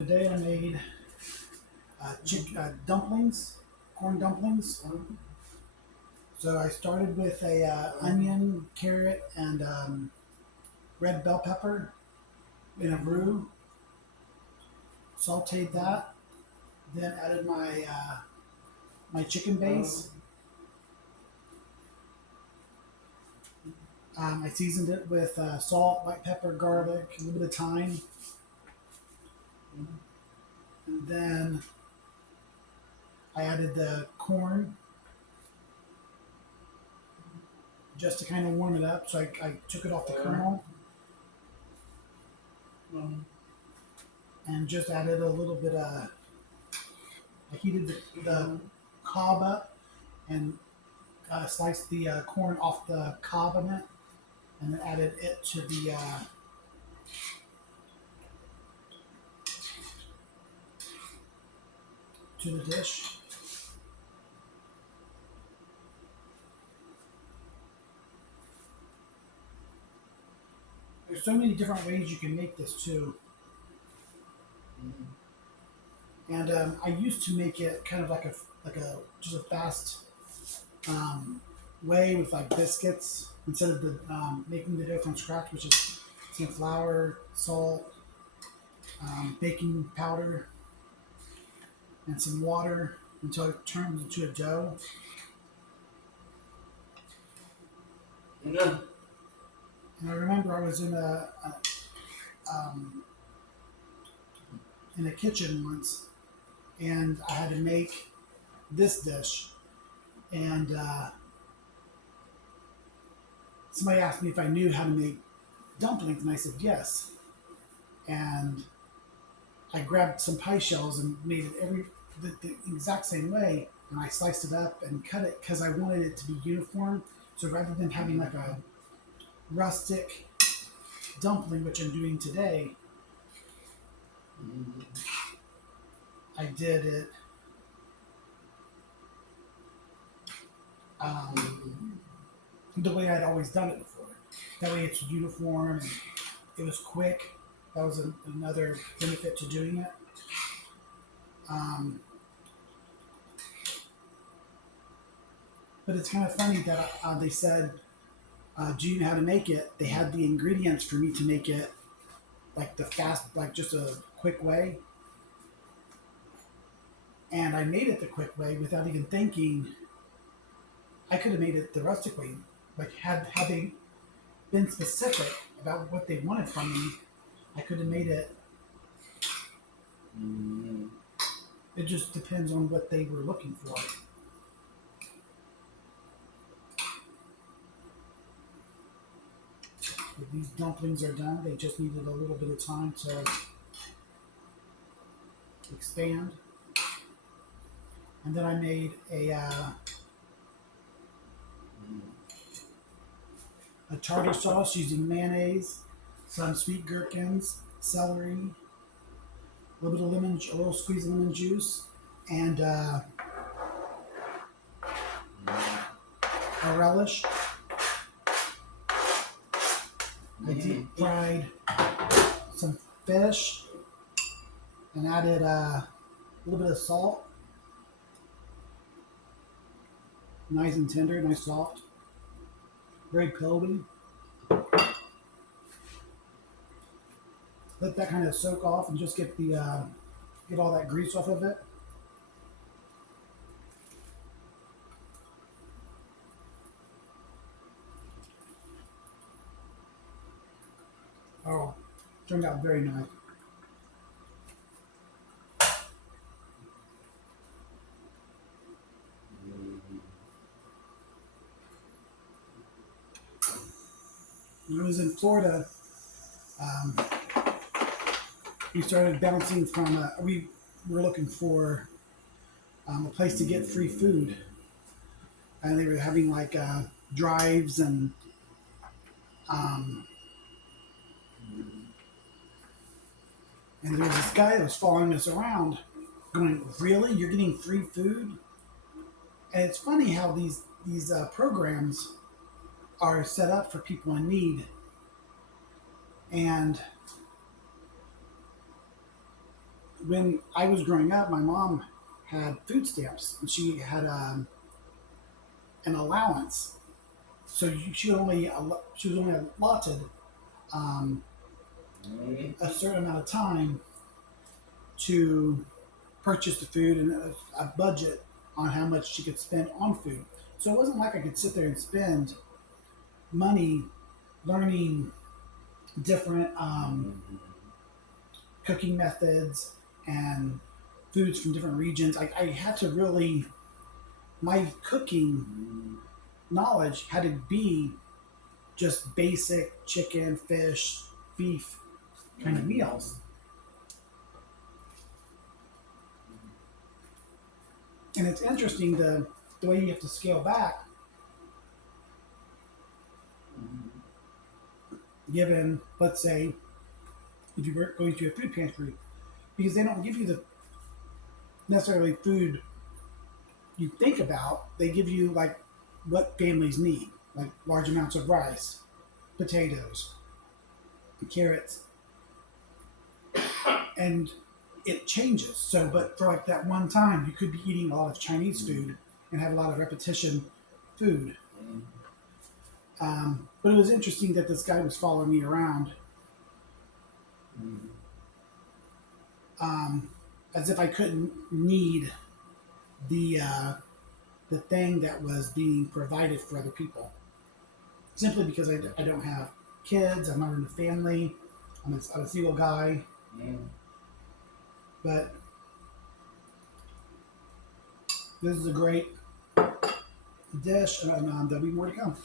Today I made dumplings, corn dumplings. So I started with a onion, carrot, and red bell pepper in a roux. Sautéed that. Then added my chicken base. I seasoned it with salt, white pepper, garlic, a little bit of thyme, and then I added the corn just to kind of warm it up. So I took it off the kernel and just added a little bit of. I heated the cob up and sliced the corn off the cob of it, and then added it to the dish. There's so many different ways you can make this too, and I used to make it kind of like a just a fast way with like biscuits instead of the making the dough from scratch, which is some flour, salt, baking powder, and some water until it turns into a dough. Yeah. And I remember I was um, in a kitchen once, and I had to make this dish, and somebody asked me if I knew how to make dumplings, and I said yes. And I grabbed some pie shells and made it the exact same way, and I sliced it up and cut it because I wanted it to be uniform. So rather than having like a rustic dumpling, which I'm doing today, I did it um, the way I'd always done it before. That way it's uniform and it was quick. That was another benefit to doing it. Um, but it's kind of funny that they said, "Do you know how to make it?" They had the ingredients for me to make it like the fast, like just a quick way, and I made it the quick way without even thinking. I could have made it the rustic way. Like had they been specific about what they wanted from me, I could have made it. It just depends on what they were looking for. If these dumplings are done, they just needed a little bit of time to expand. And then I made a tartar sauce using mayonnaise, some sweet gherkins, celery, a little bit of lemon, a little squeeze of lemon juice, and a relish. I deep fried some fish and added a little bit of salt, nice and tender, nice soft, very pillowy. Let that kind of soak off and just get all that grease off of it. Oh, turned out very nice. When I was in Florida, um, we started bouncing from. We were looking for a place to get free food, and they were having like drives um, and there was this guy that was following us around, going, "Really, you're getting free food?" And it's funny how these programs are set up for people in need, and when I was growing up, my mom had food stamps, and she had an allowance. So she was only allotted um, a certain amount of time to purchase the food and a budget on how much she could spend on food. So it wasn't like I could sit there and spend money learning different cooking methods and foods from different regions. I had to really, my cooking knowledge had to be just basic chicken, fish, beef kind of meals. And it's interesting the way you have to scale back given, let's say, if you were going to a food pantry, because they don't give you the necessarily food you think about. They give you like what families need, like large amounts of rice, potatoes, carrots, and it changes. So, but for like that one time, you could be eating a lot of Chinese food and have a lot of repetition food. But it was interesting that this guy was following me around as if I couldn't need the the thing that was being provided for other people simply because I don't have kids. I'm not in a family. I'm a single guy. But this is a great dish, and there'll be more to come.